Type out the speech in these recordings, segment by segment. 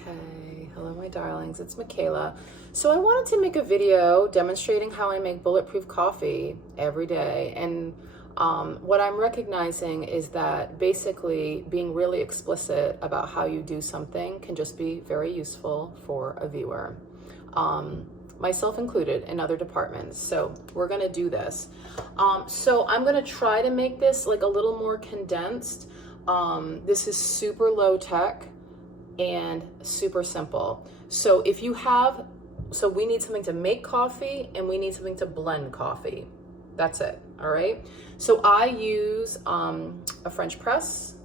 Okay, hello my darlings, it's Michaela. So I wanted to make a video demonstrating how I make bulletproof coffee every day. And what I'm recognizing is that basically being really explicit about how you do something can just be very useful for a viewer. Myself included in other departments. So we're gonna do this. So I'm gonna try to make this like a little more condensed. This is super low tech and super simple. So if you have, so we need something to make coffee and we need something to blend coffee. That's it, all right? So I use a French press.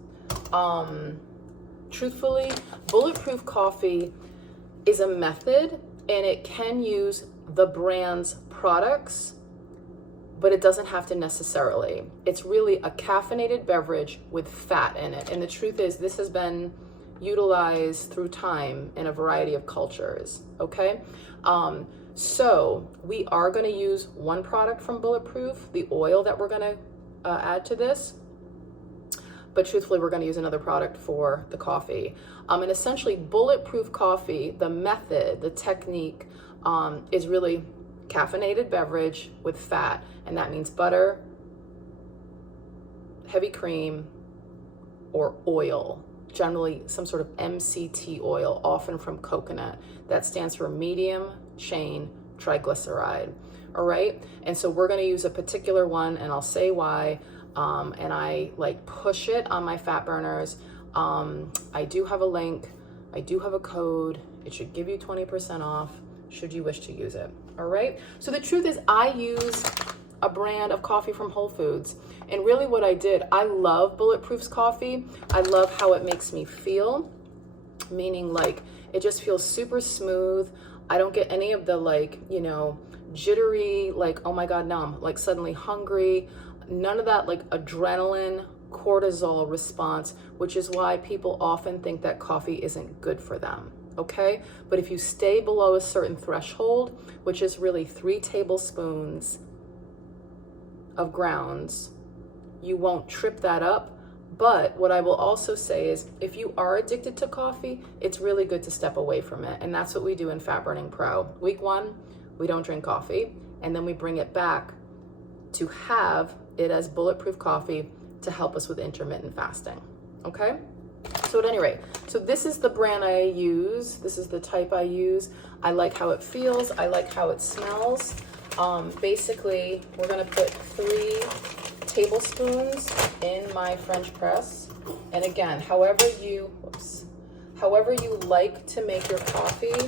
Truthfully, bulletproof coffee is a method and it can use the brand's products, but it doesn't have to necessarily. It's really a caffeinated beverage with fat in it. And the truth is, this has been utilized through time in a variety of cultures, okay? So we are gonna use one product from Bulletproof, the oil that we're gonna add to this, but truthfully, we're gonna use another product for the coffee. And essentially, Bulletproof coffee, the method, the technique, is really caffeinated beverage with fat, and that means butter, heavy cream, or oil. Generally some sort of MCT oil, often from coconut. That stands for medium chain triglyceride, all right? And so we're gonna use a particular one, and I'll say why, and I like push it on my fat burners. I do have a link, I do have a code. It should give you 20% off should you wish to use it, all right? So the truth is, I use a brand of coffee from Whole Foods. And really what I did, I love Bulletproof's coffee. I love how it makes me feel, meaning like it just feels super smooth. I don't get any of the like, you know, jittery, like, oh my God, now I'm like suddenly hungry. None of that like adrenaline, cortisol response, which is why people often think that coffee isn't good for them. Okay, but if you stay below a certain threshold, which is really 3 tablespoons of grounds, you won't trip that up. But what I will also say is, if you are addicted to coffee, it's really good to step away from it. And that's what we do in Fat Burning Pro. Week 1, we don't drink coffee, and then we bring it back to have it as bulletproof coffee to help us with intermittent fasting, okay? So at any rate, so this is the brand I use. This is the type I use. I like how it feels. I like how it smells. Basically, we're gonna put 3 tablespoons in my French press. And again, however you like to make your coffee,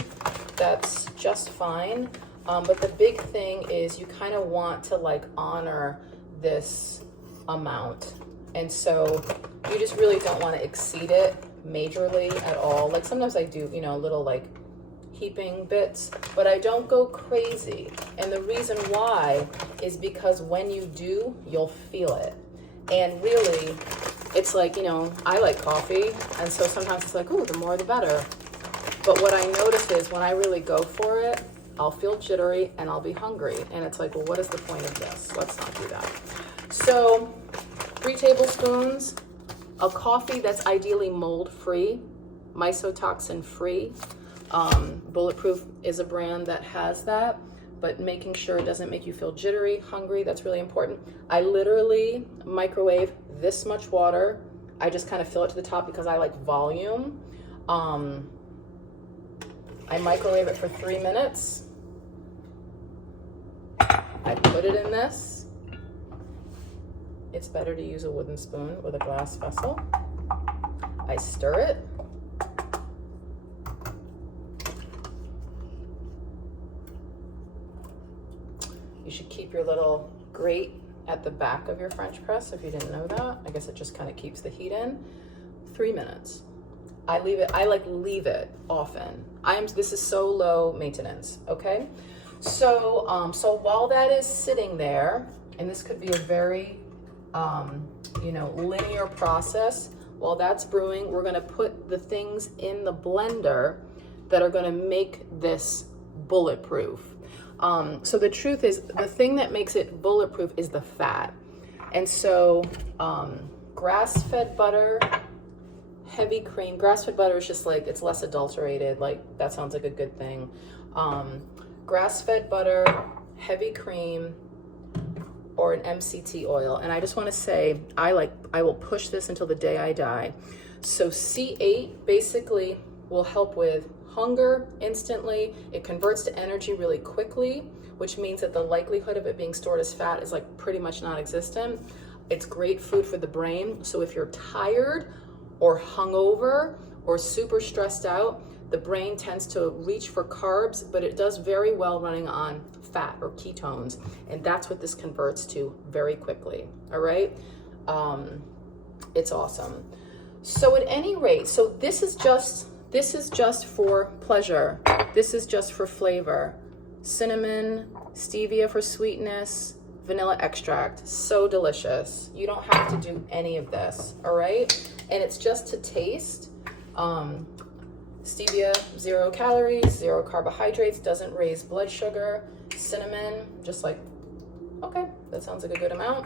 that's just fine. But the big thing is you kind of want to like honor this amount. And so you just really don't want to exceed it majorly at all. Like sometimes I do, you know, little like heaping bits, but I don't go crazy. And the reason why is because when you do, you'll feel it. And really, it's like, you know, I like coffee, and so sometimes it's like, ooh, the more the better. But what I notice is when I really go for it, I'll feel jittery and I'll be hungry. And it's like, well, what is the point of this? Let's not do that. So 3 tablespoons of coffee that's ideally mold-free, mycotoxin-free. Bulletproof is a brand that has that, but making sure it doesn't make you feel jittery, hungry, that's really important. I literally microwave this much water. I just kind of fill it to the top because I like volume. I microwave it for 3 minutes. I put it in this. It's better to use a wooden spoon with a glass vessel. I stir it. You should keep your little grate at the back of your French press if you didn't know that. I guess it just kind of keeps the heat in. 3 minutes. I leave it, I like leave it often. This is so low maintenance, okay? So, so while that is sitting there, and this could be a very, you know, linear process, while that's brewing, we're gonna put the things in the blender that are gonna make this bulletproof. So the truth is, the thing that makes it bulletproof is the fat. And so grass-fed butter heavy cream. Grass-fed butter is just like, it's less adulterated. Like, that sounds like a good thing. Grass-fed butter, heavy cream, or an MCT oil. And I just want to say, I will push this until the day I die. So C8 basically will help with hunger instantly. It converts to energy really quickly, which means that the likelihood of it being stored as fat is like pretty much non-existent. It's great food for the brain. So if you're tired or hungover or super stressed out, the brain tends to reach for carbs, but it does very well running on fat or ketones. And that's what this converts to very quickly, all right? It's awesome. So at any rate, so this is just for pleasure. This is just for flavor. Cinnamon, stevia for sweetness, vanilla extract. So delicious. You don't have to do any of this, all right? And it's just to taste. Stevia, 0 calories, 0 carbohydrates, doesn't raise blood sugar. Cinnamon, just like, okay, that sounds like a good amount.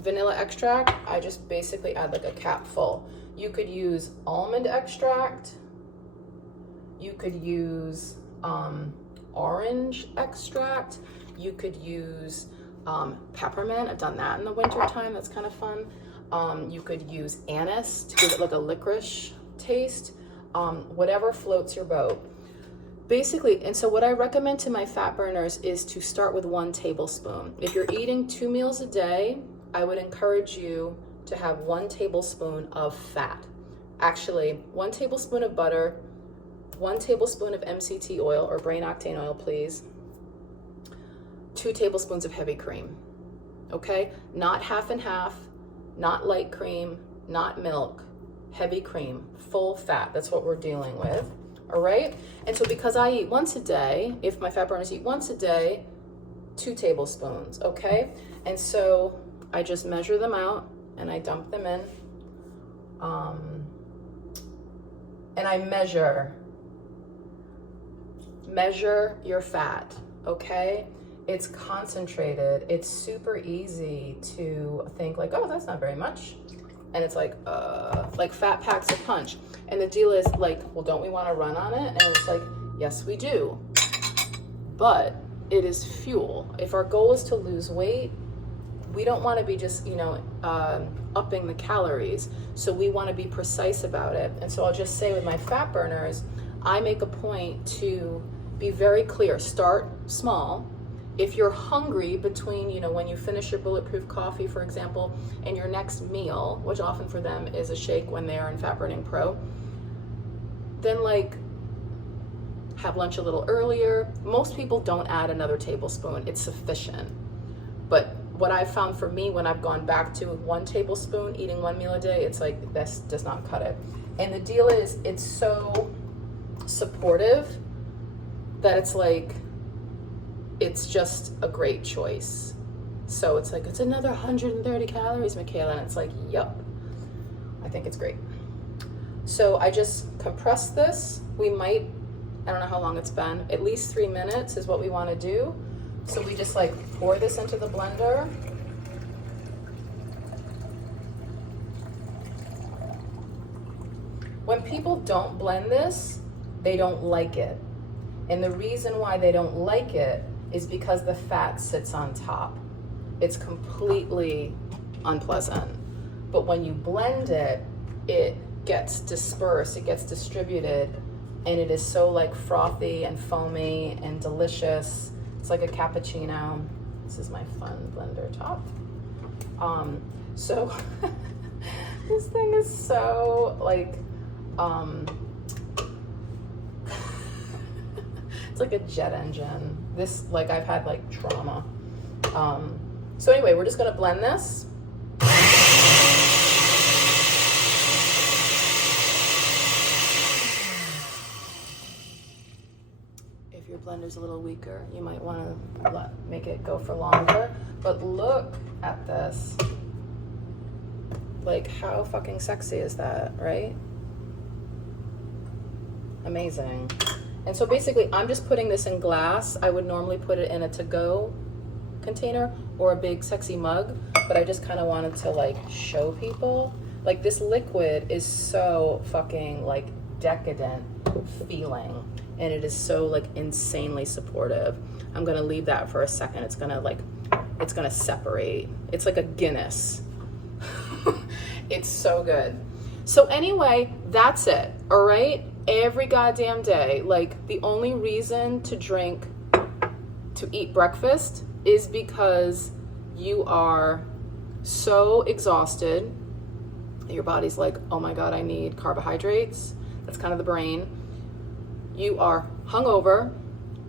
Vanilla extract, I just basically add like a cap full. You could use almond extract. You could use orange extract. You could use peppermint. I've done that in the winter time. That's kind of fun. You could use anise to give it like a licorice taste. Whatever floats your boat. Basically, and so what I recommend to my fat burners is to start with 1 tablespoon. If you're eating 2 meals a day, I would encourage you to have 1 tablespoon of fat. Actually, 1 tablespoon of butter, 1 tablespoon of MCT oil or brain octane oil, please. 2 tablespoons of heavy cream, okay? Not half and half, not light cream, not milk, heavy cream, full fat. That's what we're dealing with, all right? And so because I eat once a day, if my fat burners eat once a day, 2 tablespoons, okay? And so I just measure them out and I dump them in. And I measure your fat, okay? It's concentrated. It's super easy to think like, oh, that's not very much. And it's like fat packs a punch. And the deal is like, well, don't we want to run on it? And it's like, yes, we do. But it is fuel. If our goal is to lose weight, we don't want to be just, upping the calories. So we want to be precise about it. And so I'll just say with my fat burners, I make a point to be very clear. Start small. If you're hungry between, when you finish your Bulletproof Coffee, for example, and your next meal, which often for them is a shake when they are in Fat Burning Pro, then have lunch a little earlier. Most people don't add another tablespoon. It's sufficient. But what I've found for me when I've gone back to 1 tablespoon, eating 1 meal a day, it's like, this does not cut it. And the deal is, it's so supportive that it's like, it's just a great choice. So it's like, it's another 130 calories, Michaela. And it's like, yup, I think it's great. So I just compress this. We might, I don't know how long it's been, at least 3 minutes is what we want to do. So we just pour this into the blender. When people don't blend this, they don't like it. And the reason why they don't like it is because the fat sits on top. It's completely unpleasant. But when you blend it, it gets dispersed, it gets distributed, and it is so frothy and foamy and delicious. It's like a cappuccino. This is my fun blender top. So this thing is so it's like a jet engine. This, I've had trauma. So anyway, we're just gonna blend this. If your blender's a little weaker, you might wanna make it go for longer. But look at this. How fucking sexy is that, right? Amazing. And so basically, I'm just putting this in glass. I would normally put it in a to-go container or a big sexy mug, but I just kind of wanted to show people. Like this liquid is so fucking like decadent feeling, and it is so like insanely supportive. I'm gonna leave that for a second. It's gonna separate. It's like a Guinness. It's so good. So anyway, that's it, all right? Every goddamn day, like the only reason to eat breakfast is because you are so exhausted. Your body's like, oh my God, I need carbohydrates. That's kind of the brain. You are hungover,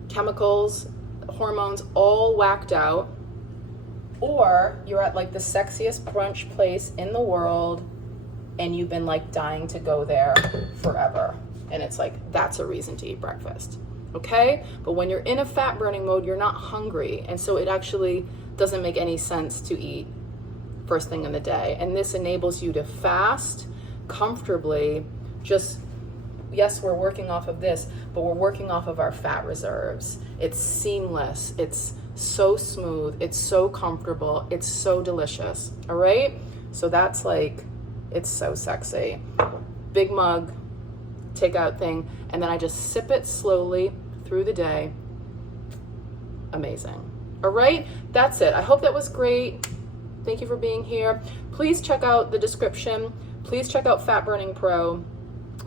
chemicals, hormones all whacked out, or you're at like the sexiest brunch place in the world and you've been like dying to go there forever. And it's like, that's a reason to eat breakfast, okay? But when you're in a fat burning mode, you're not hungry. And so it actually doesn't make any sense to eat first thing in the day. And this enables you to fast comfortably. Just, yes, we're working off of this, but we're working off of our fat reserves. It's seamless. It's so smooth. It's so comfortable. It's so delicious. All right? So that's like, it's so sexy. Big mug, takeout thing, and then I just sip it slowly through the day. Amazing. All right? That's it. I hope that was great. Thank you for being here. Please check out the description. Please check out Fat Burning Pro.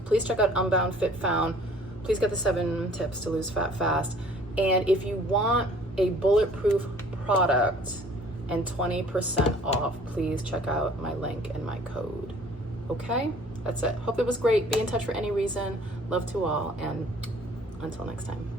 Please check out Unbound Fit Found. Please get the 7 tips to lose fat fast. And if you want a bulletproof product and 20% off, please check out my link and my code. Okay? That's it. Hope it was great. Be in touch for any reason. Love to all, and until next time.